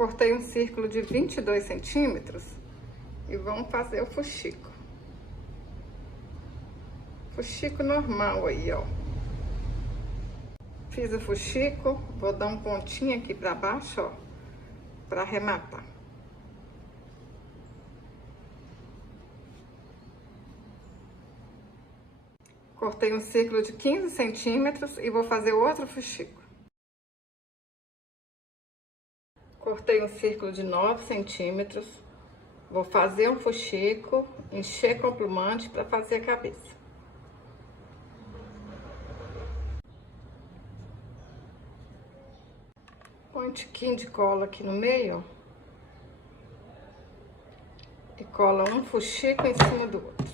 Cortei um círculo de 22 centímetros e vamos fazer o fuxico. Fuxico normal aí, ó. Fiz o fuxico, vou dar um pontinho aqui pra baixo, ó, pra arrematar. Cortei um círculo de 15 centímetros e vou fazer outro fuxico. Cortei um círculo de 9 centímetros, vou fazer um fuxico, encher com plumante para fazer a cabeça. Põe um tiquinho de cola aqui no meio, ó, e cola um fuxico em cima do outro.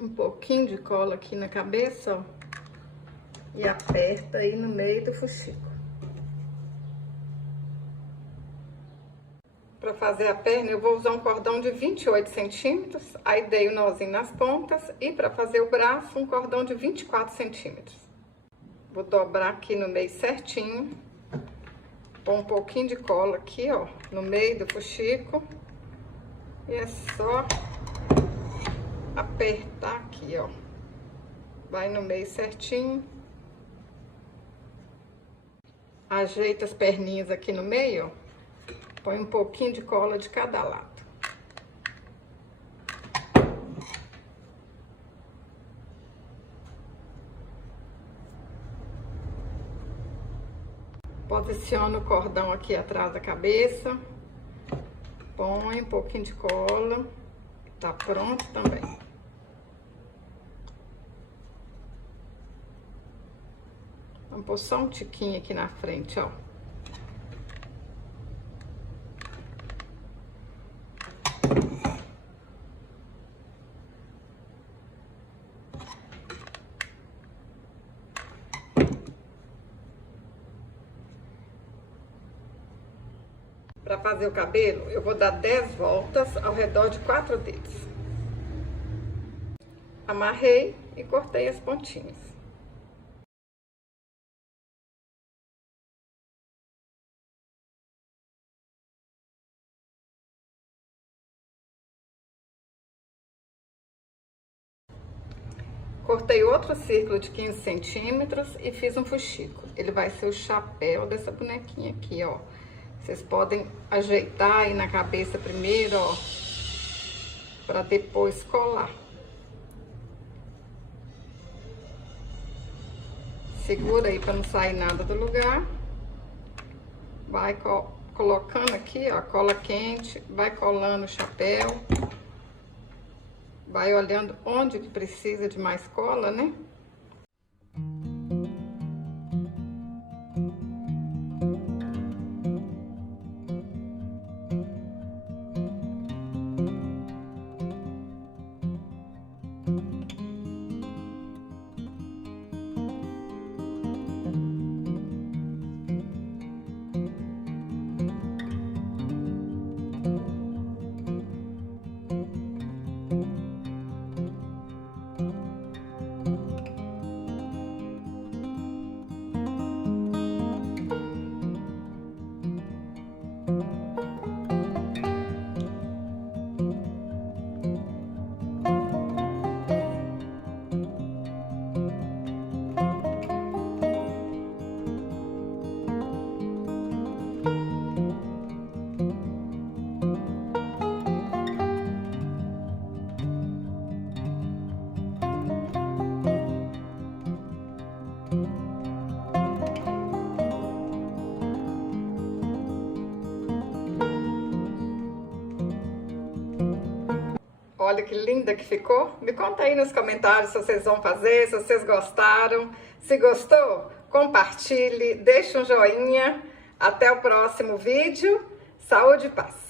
Um pouquinho de cola aqui na cabeça, ó, e aperta aí no meio do fuxico. Para fazer a perna, eu vou usar um cordão de 28 centímetros, aí dei o nozinho nas pontas, e para fazer o braço, um cordão de 24 centímetros. Vou dobrar aqui no meio certinho, pôr um pouquinho de cola aqui, ó, no meio do fuxico, e é só apertar aqui, ó, vai no meio certinho, ajeita as perninhas aqui no meio, ó, põe um pouquinho de cola de cada lado. Posiciona o cordão aqui atrás da cabeça, põe um pouquinho de cola, tá pronto também. Vamos pôr só um tiquinho aqui na frente, ó. Para fazer o cabelo, eu vou dar 10 voltas ao redor de 4 dedos. Amarrei e cortei as pontinhas. Cortei outro círculo de 15 centímetros e fiz um fuxico. Ele vai ser o chapéu dessa bonequinha aqui, ó. Vocês podem ajeitar aí na cabeça primeiro, ó, para depois colar. Segura aí para não sair nada do lugar. Vai colocando aqui, ó, cola quente, vai colando o chapéu. Vai olhando onde que precisa de mais cola, né? Olha que linda que ficou. Me conta aí nos comentários se vocês vão fazer, se vocês gostaram. Se gostou, compartilhe, deixe um joinha. Até o próximo vídeo. Saúde e paz!